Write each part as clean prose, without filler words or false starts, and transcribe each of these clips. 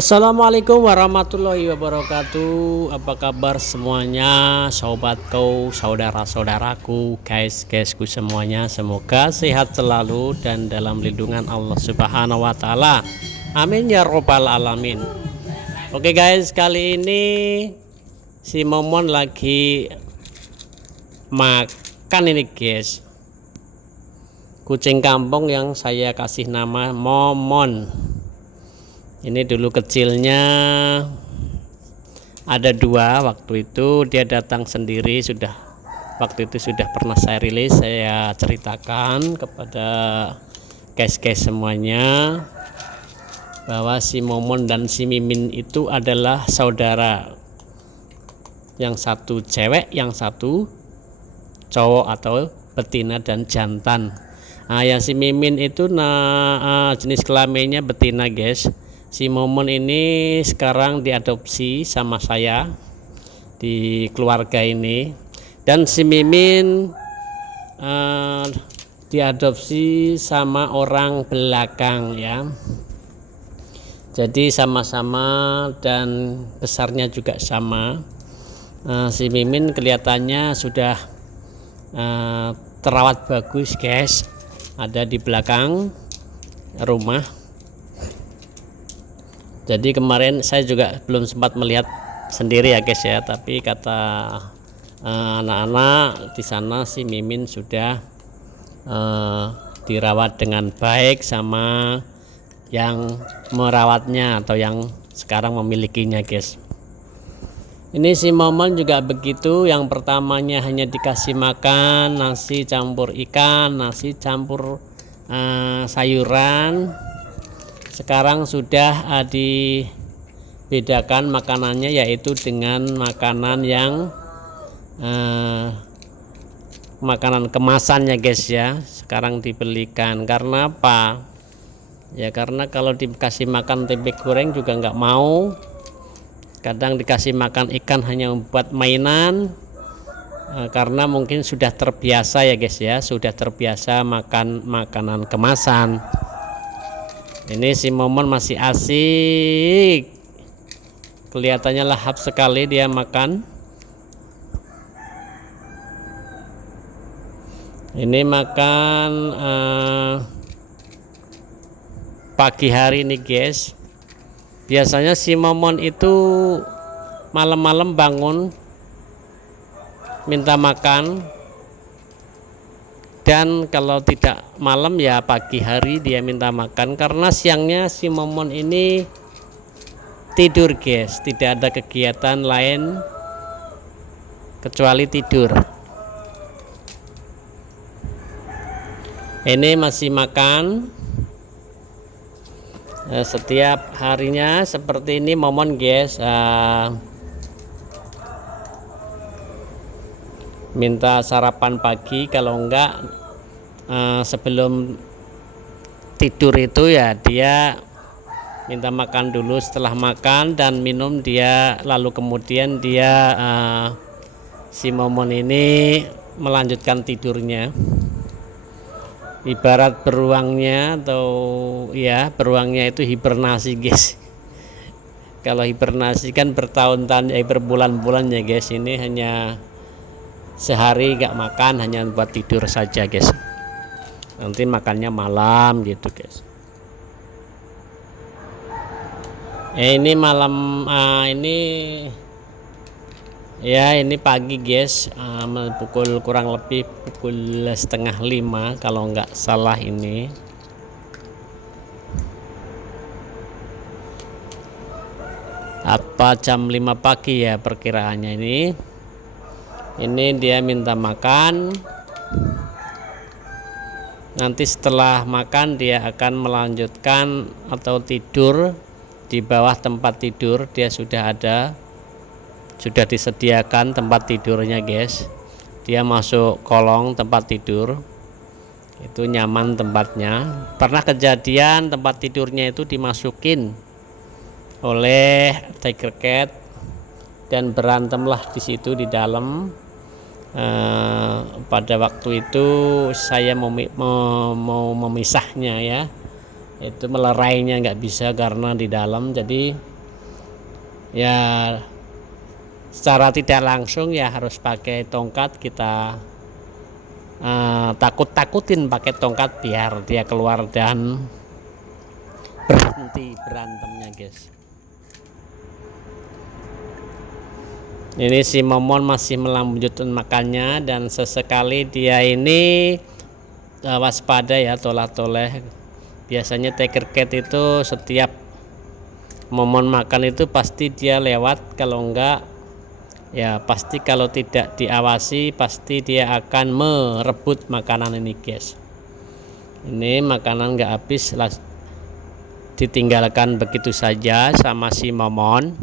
Assalamualaikum warahmatullahi wabarakatuh. Apa kabar semuanya, sobatku, saudara-saudaraku, guysku semuanya. Semoga sehat selalu dan dalam lindungan Allah Subhanahu wa taala. Amin ya robbal alamin. Oke guys, kali ini si Momon lagi makan ini guys. Kucing kampung yang saya kasih nama Momon. Ini dulu kecilnya ada dua, waktu itu dia datang sendiri, waktu itu sudah pernah saya rilis, saya ceritakan kepada guys semuanya bahwa si Momon dan si Mimin itu adalah saudara, yang satu cewek, yang satu cowok atau betina dan jantan. Nah, yang si Mimin itu jenis kelaminnya betina guys. Si Momon ini sekarang diadopsi sama saya di keluarga ini, dan si Mimin diadopsi sama orang belakang ya. Jadi sama-sama dan besarnya juga sama. Si Mimin kelihatannya sudah terawat bagus guys, ada di belakang rumah. Jadi kemarin saya juga belum sempat melihat sendiri ya guys ya, tapi kata anak-anak di sana si Mimin sudah dirawat dengan baik sama yang merawatnya atau yang sekarang memilikinya guys. Ini si Momon juga begitu, yang pertamanya hanya dikasih makan nasi campur ikan, nasi campur sayuran. Sekarang sudah dibedakan makanannya, yaitu dengan makanan yang makanan kemasannya guys ya. Sekarang dibelikan, karena apa ya, karena kalau dikasih makan tempe goreng juga nggak mau. Kadang dikasih makan ikan hanya membuat mainan, karena mungkin sudah terbiasa ya guys ya, sudah terbiasa makan makanan kemasan. Ini si Momon masih asik, kelihatannya lahap sekali dia makan. Ini makan pagi hari nih guys. Biasanya si Momon itu malam-malam bangun minta makan, dan kalau tidak malam ya pagi hari dia minta makan, karena siangnya si Momon ini tidur guys, tidak ada kegiatan lain kecuali tidur. Ini masih makan setiap harinya seperti ini Momon guys. Minta sarapan pagi, kalau enggak sebelum tidur itu ya dia minta makan dulu. Setelah makan dan minum dia lalu kemudian dia si Momon ini melanjutkan tidurnya, ibarat beruangnya atau ya beruangnya itu hibernasi guys. Kalau hibernasi kan bertahun-tahun berbulan-bulan ya guys, ini hanya sehari gak makan, hanya buat tidur saja guys, nanti makannya malam gitu guys. Ini malam, ini ya ini pagi guys, pukul kurang lebih pukul 4:30 kalau nggak salah. Ini apa jam 5 pagi ya perkiraannya. Ini dia minta makan. Nanti setelah makan dia akan melanjutkan atau tidur di bawah tempat tidur. Dia sudah disediakan tempat tidurnya guys. Dia masuk kolong tempat tidur, itu nyaman tempatnya. Pernah kejadian tempat tidurnya itu dimasukin oleh tiger cat dan berantemlah di situ di dalam. Pada waktu itu saya mau memisahnya ya, itu melerainya nggak bisa karena di dalam. Jadi ya secara tidak langsung ya harus pakai tongkat, kita takut-takutin pakai tongkat biar dia keluar dan berhenti berantemnya guys. Ini si Momon masih melanjutkan makannya, dan sesekali dia ini waspada ya, toleh-toleh. Biasanya tiger cat itu setiap Momon makan itu pasti dia lewat, kalau enggak ya pasti kalau tidak diawasi pasti dia akan merebut makanan ini guys. Ini makanan enggak habis, ditinggalkan begitu saja sama si Momon.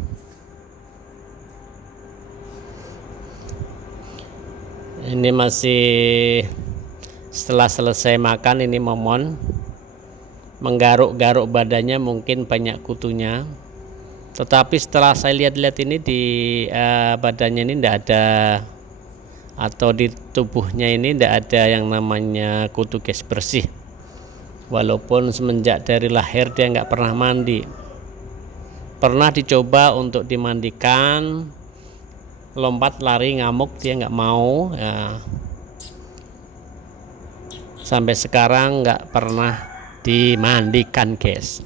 Ini masih setelah selesai makan, ini Momon menggaruk-garuk badannya, mungkin banyak kutunya. Tetapi setelah saya lihat-lihat ini di badannya ini tidak ada, atau di tubuhnya ini tidak ada yang namanya kutu guys, bersih. Walaupun semenjak dari lahir dia nggak pernah mandi. Pernah dicoba untuk dimandikan, lompat lari ngamuk, dia nggak mau ya. Sampai sekarang nggak pernah dimandikan guys.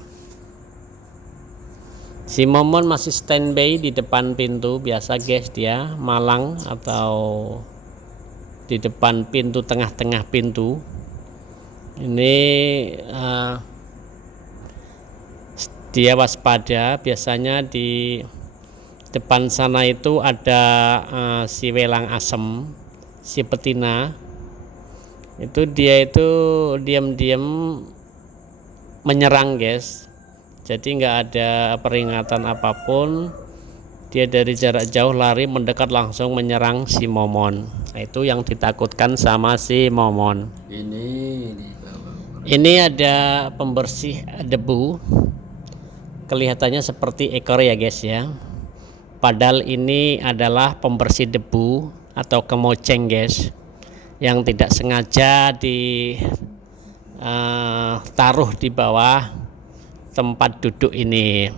Si Momon masih standby di depan pintu biasa guys, dia malang atau di depan pintu, tengah-tengah pintu. Ini dia waspada. Biasanya di depan sana itu ada si welang asem, si betina. Itu dia itu diam-diam menyerang guys. Jadi nggak ada peringatan apapun, dia dari jarak jauh lari mendekat langsung menyerang si Momon. Nah, itu yang ditakutkan sama si Momon. Ini ada pembersih debu, kelihatannya seperti ekor ya guys ya, padahal ini adalah pembersih debu atau kemoceng guys, yang tidak sengaja ditaruh di bawah tempat duduk ini.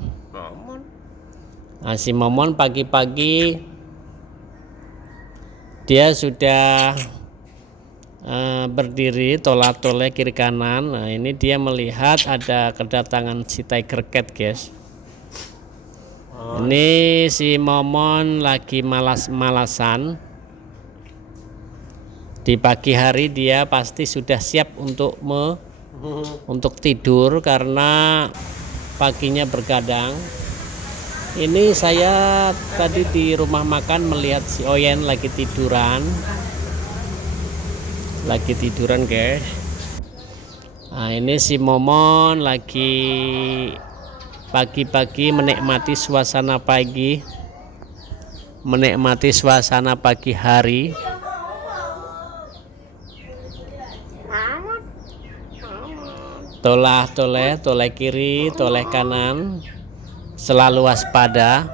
Nah, si Momon pagi-pagi dia sudah berdiri tolak-toleh kiri kanan. Nah, ini dia melihat ada kedatangan si tiger cat guys. Ini si Momon lagi malas-malasan. Di pagi hari dia pasti sudah siap untuk tidur karena paginya bergadang. Ini saya tadi di rumah makan melihat si Oyen lagi tiduran guys. Nah, ini si Momon lagi pagi-pagi menikmati suasana pagi, menikmati suasana pagi hari. Toleh kiri, toleh kanan, selalu waspada.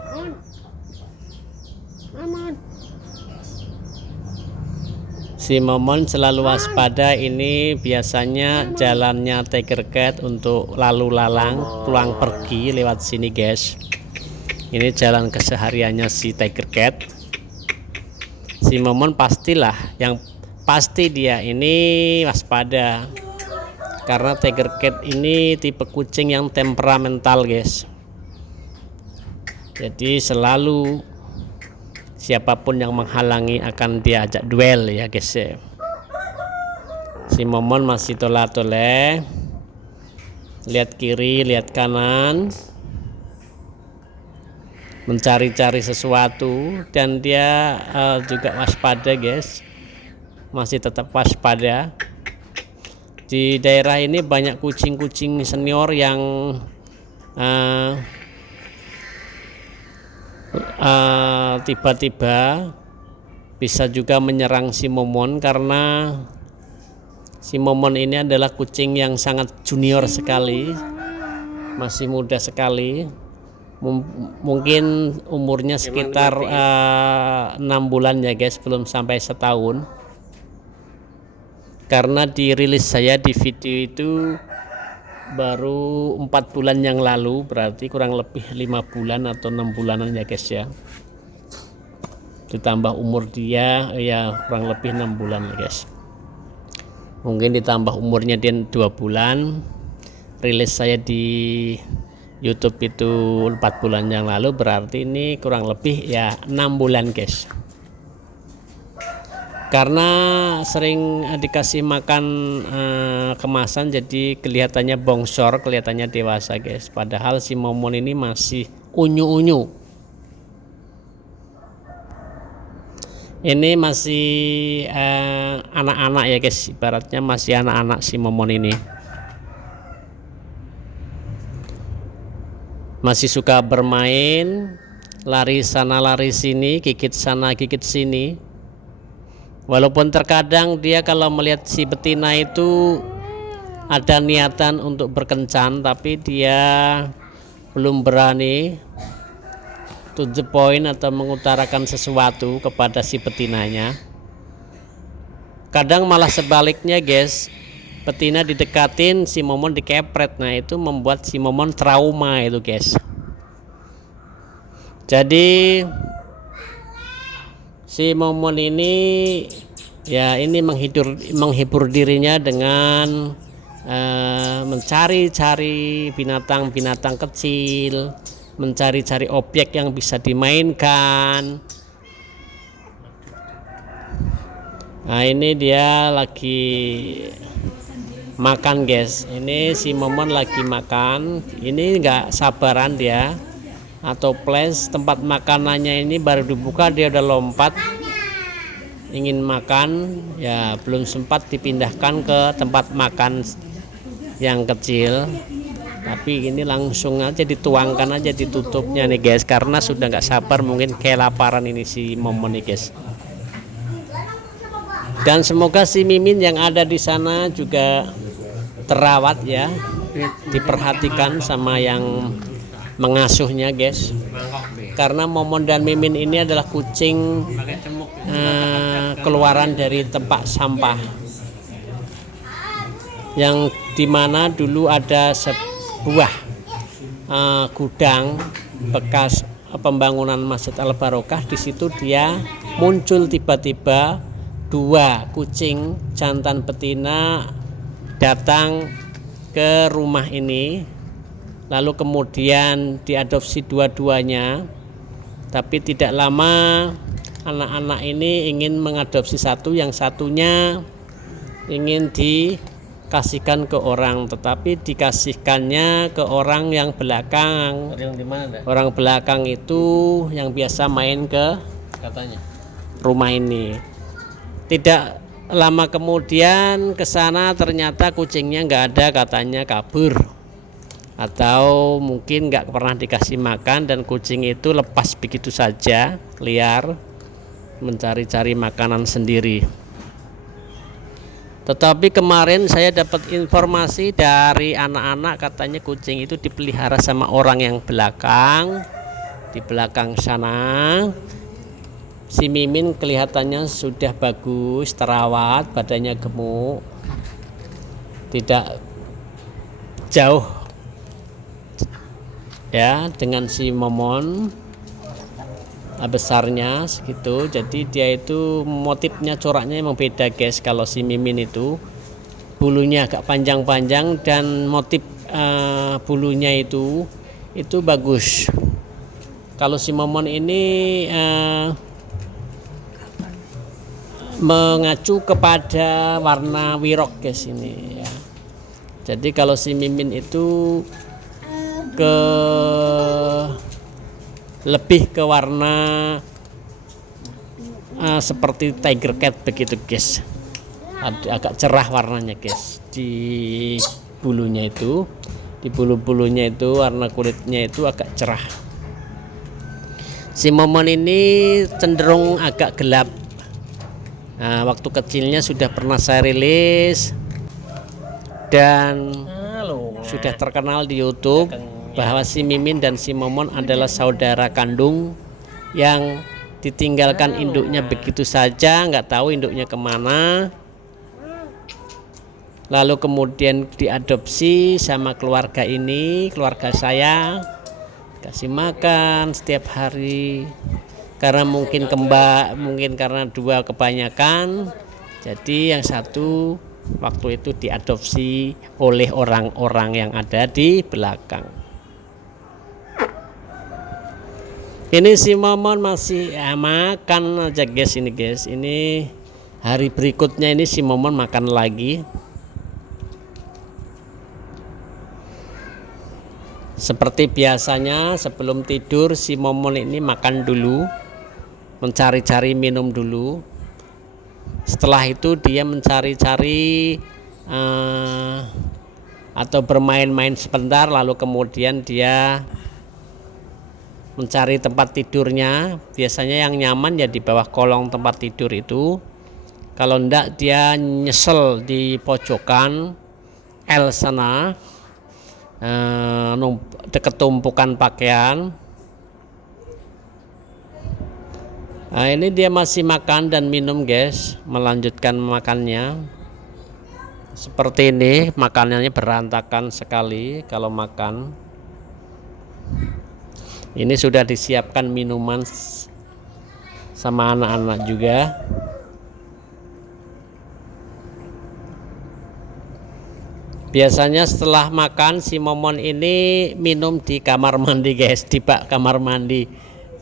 Si Momon selalu waspada. Ini biasanya jalannya tiger cat untuk lalu lalang, pulang pergi lewat sini guys. Ini jalan kesehariannya si tiger cat. Si Momon pastilah, yang pasti dia ini waspada, karena tiger cat ini tipe kucing yang temperamental guys. Jadi selalu siapapun yang menghalangi akan diajak duel ya guys ya. Si Momon masih toleh-toleh, lihat kiri, lihat kanan, mencari-cari sesuatu, dan dia juga waspada guys, masih tetap waspada. Di daerah ini banyak kucing-kucing senior yang tiba-tiba bisa juga menyerang si Momon, karena si Momon ini adalah kucing yang sangat junior sekali, masih muda sekali. Mungkin umurnya sekitar 6 bulan ya guys, belum sampai setahun. Karena dirilis saya di video itu baru 4 bulan yang lalu, berarti kurang lebih 5 bulan atau 6 bulanan ya guys ya. Ditambah umur dia ya kurang lebih 6 bulan ya guys. Mungkin ditambah umurnya dia 2 bulan. Rilis saya di YouTube itu 4 bulan yang lalu, berarti ini kurang lebih ya 6 bulan guys. Karena sering dikasih makan kemasan, jadi kelihatannya bongsor, kelihatannya dewasa guys. Padahal si momon ini masih unyu-unyu. Ini masih anak-anak ya guys, ibaratnya masih anak-anak si momon ini. Masih suka bermain, lari sana lari sini, gigit sana gigit sini. Walaupun terkadang dia kalau melihat si betina itu ada niatan untuk berkencan, tapi dia belum berani to the point atau mengutarakan sesuatu kepada si betinanya. Kadang malah sebaliknya guys, betina didekatin, si momon dikepret. Nah itu membuat si momon trauma itu guys. Jadi si momon ini ya ini menghibur dirinya dengan mencari-cari binatang-binatang kecil, mencari-cari objek yang bisa dimainkan. Nah ini dia lagi makan guys. Ini si momon lagi makan. Ini nggak sabaran dia, atau place tempat makanannya ini baru dibuka dia udah lompat ingin makan. Ya belum sempat dipindahkan ke tempat makan yang kecil, tapi ini langsung aja dituangkan aja ditutupnya nih guys, karena sudah nggak sabar, mungkin kelaparan ini si momon nih guys. Dan semoga si Mimin yang ada di sana juga terawat ya, diperhatikan sama yang mengasuhnya guys. Karena momon dan Mimin ini adalah kucing keluaran dari tempat sampah, yang dimana dulu ada sebuah gudang bekas pembangunan Masjid Al Barokah. Di situ dia muncul tiba-tiba 2 kucing jantan betina datang ke rumah ini, lalu kemudian diadopsi dua-duanya. Tapi tidak lama anak-anak ini ingin mengadopsi satu, yang satunya ingin dikasihkan ke orang, tetapi dikasihkannya ke orang yang belakang. Orang belakang itu yang biasa main ke katanya rumah ini. Tidak lama kemudian ke sana, ternyata kucingnya nggak ada, katanya kabur atau mungkin nggak pernah dikasih makan, dan kucing itu lepas begitu saja liar mencari-cari makanan sendiri. Tetapi kemarin saya dapat informasi dari anak-anak, katanya kucing itu dipelihara sama orang yang di belakang sana. Si Mimin kelihatannya sudah bagus, terawat, badannya gemuk, tidak jauh ya dengan si momon besarnya segitu. Jadi dia itu motifnya, coraknya emang beda guys. Kalau si Mimin itu bulunya agak panjang-panjang, dan motif bulunya itu bagus. Kalau si momon ini mengacu kepada warna wirok guys ini ya. Jadi kalau si Mimin itu lebih ke warna seperti tiger cat begitu guys, agak cerah warnanya guys. Di bulunya itu, di bulu-bulunya itu, warna kulitnya itu agak cerah. Si momon ini cenderung agak gelap. Nah, waktu kecilnya sudah pernah saya rilis dan sudah terkenal di YouTube bahwa si Mimin dan si momon adalah saudara kandung yang ditinggalkan induknya begitu saja, nggak tahu induknya kemana. lalu kemudian diadopsi sama keluarga ini, keluarga saya, kasih makan setiap hari. Karena mungkin mungkin karena dua kebanyakan, jadi yang satu waktu itu diadopsi oleh orang-orang yang ada di belakang. Ini si Momon masih makan aja guys, ini guys. Ini hari berikutnya ini si Momon makan lagi. Seperti biasanya sebelum tidur si Momon ini makan dulu, mencari-cari minum dulu. Setelah itu dia mencari-cari atau bermain-main sebentar, lalu kemudian dia mencari tempat tidurnya. Biasanya yang nyaman ya di bawah kolong tempat tidur itu. Kalau enggak dia nyesel di pojokan L sana, dekat tumpukan pakaian. Nah, ini dia masih makan dan minum guys, melanjutkan makannya. Seperti ini, makanannya berantakan sekali kalau makan. Ini sudah disiapkan minuman sama anak-anak juga. Biasanya setelah makan si Momon ini minum di kamar mandi guys, di bak kamar mandi.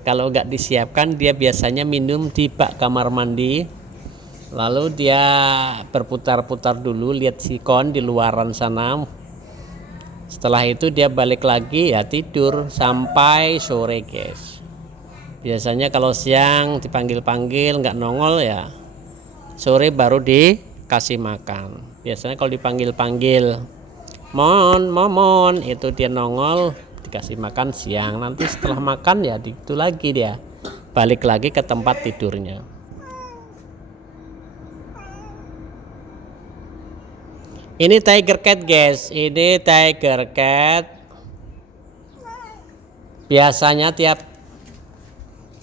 Kalau nggak disiapkan dia biasanya minum di bak kamar mandi. Lalu dia berputar-putar dulu lihat sikon di luaran sana. Setelah itu dia balik lagi ya tidur sampai sore guys. Biasanya kalau siang dipanggil-panggil nggak nongol ya, sore baru dikasih makan. Biasanya kalau dipanggil-panggil Momon itu dia nongol, dikasih makan siang. Nanti setelah makan ya itu lagi dia balik lagi ke tempat tidurnya. Ini tiger cat guys, ini tiger cat. Biasanya tiap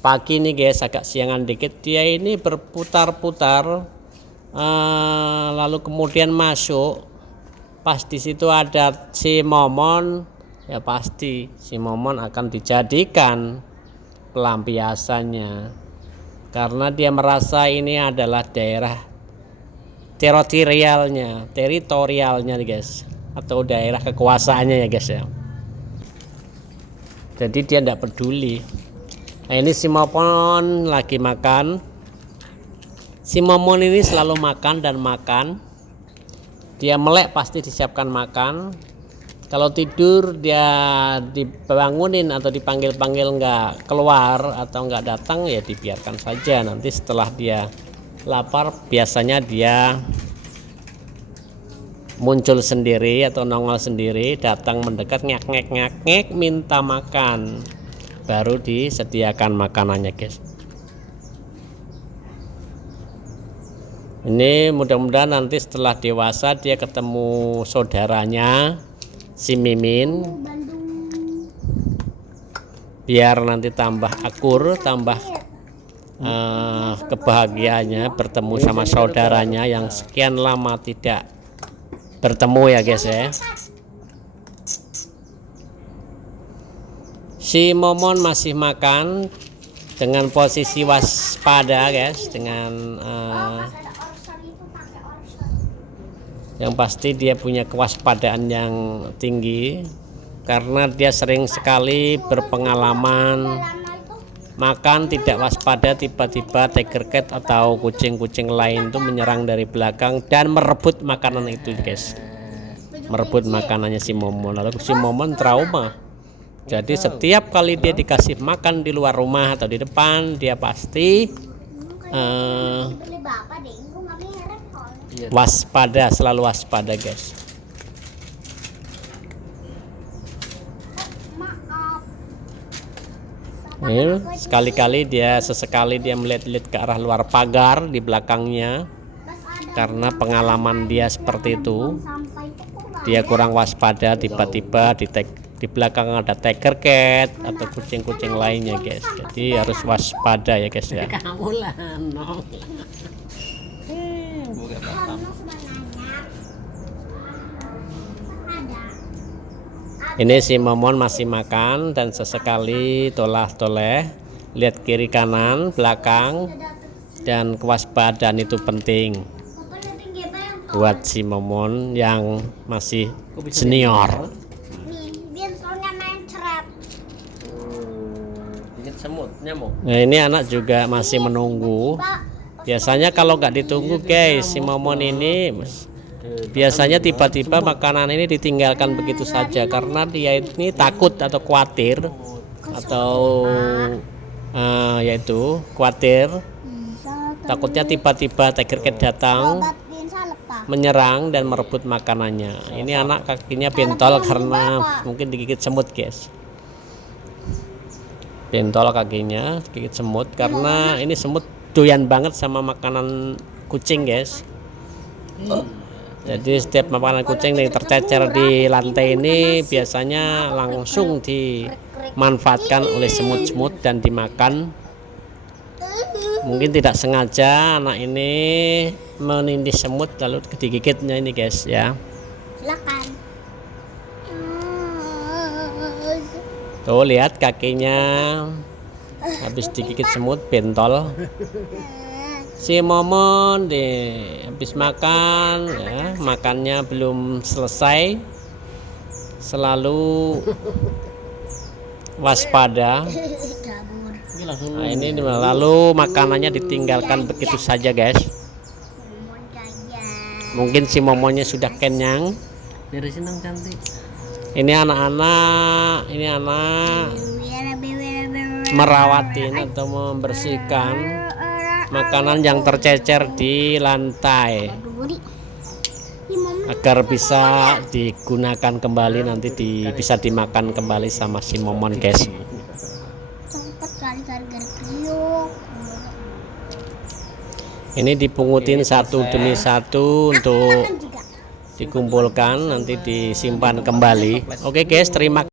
pagi nih guys, agak siangan dikit dia ini berputar-putar, lalu kemudian masuk. Pas di situ ada si Momon, ya pasti si Momon akan dijadikan pelampiasannya, karena dia merasa ini adalah daerah teritorialnya guys, atau daerah kekuasaannya ya guys ya. Jadi dia tidak peduli. Nah, ini si Momon lagi makan. Si Momon ini selalu makan dan makan. Dia melek pasti disiapkan makan. Kalau tidur dia dibangunin atau dipanggil-panggil nggak keluar atau nggak datang ya dibiarkan saja. Nanti setelah dia lapar biasanya dia muncul sendiri atau nongol sendiri, datang mendekat ngek minta makan, baru disediakan makanannya guys. Ini mudah-mudahan nanti setelah dewasa dia ketemu saudaranya si Mimin, biar nanti tambah akur, tambah kebahagiaannya bertemu sama saudaranya yang sekian lama tidak bertemu ya guys ya. Si Momon masih makan dengan posisi waspada guys, dengan yang pasti dia punya kewaspadaan yang tinggi karena dia sering sekali berpengalaman makan tidak waspada, tiba-tiba tiger cat atau kucing-kucing lain itu menyerang dari belakang dan merebut makanan itu guys, merebut makanannya si Momon. Lalu si Momon trauma, jadi setiap kali dia dikasih makan di luar rumah atau di depan dia pasti waspada, selalu waspada guys. Ini sekali-kali dia sesekali dia melihat-lihat ke arah luar pagar di belakangnya, karena pengalaman dia seperti itu. Dia kurang waspada, tiba-tiba di belakang ada tiger cat atau kucing-kucing lainnya guys. Jadi harus waspada ya guys ya. Ini si Momon masih makan dan sesekali tolah-toleh, lihat kiri kanan, belakang, dan kewaspadaan itu penting buat si Momon yang masih senior. Nah, ini anak juga masih menunggu. Biasanya kalau nggak ditunggu guys, si Momon ini biasanya tiba-tiba makanan ini ditinggalkan begitu saja karena dia ini takut atau khawatir atau yaitu khawatir takutnya tiba-tiba tiger cat datang menyerang dan merebut makanannya. Ini anak kakinya bentol karena mungkin digigit semut guys. Bentol kakinya digigit semut karena ini semut doyan banget sama makanan kucing guys. Jadi setiap makanan kucing yang tercecer di lantai ini biasanya langsung dimanfaatkan oleh semut-semut dan dimakan. Mungkin tidak sengaja anak ini menindih semut lalu digigitnya ini guys ya. Silakan. Tuh lihat kakinya habis digigit semut bentol. Si Momon habis makan ya, makannya belum selesai, selalu waspada. Nah, ini lalu makanannya ditinggalkan begitu saja guys. Mungkin si Momonnya sudah kenyang. Ini anak-anak, ini anak merawatin atau membersihkan makanan yang tercecer di lantai agar bisa digunakan kembali, nanti bisa dimakan kembali sama si Momon guys. Ini dipungutin satu demi satu untuk dikumpulkan, nanti disimpan kembali. Oke guys, terima kasih.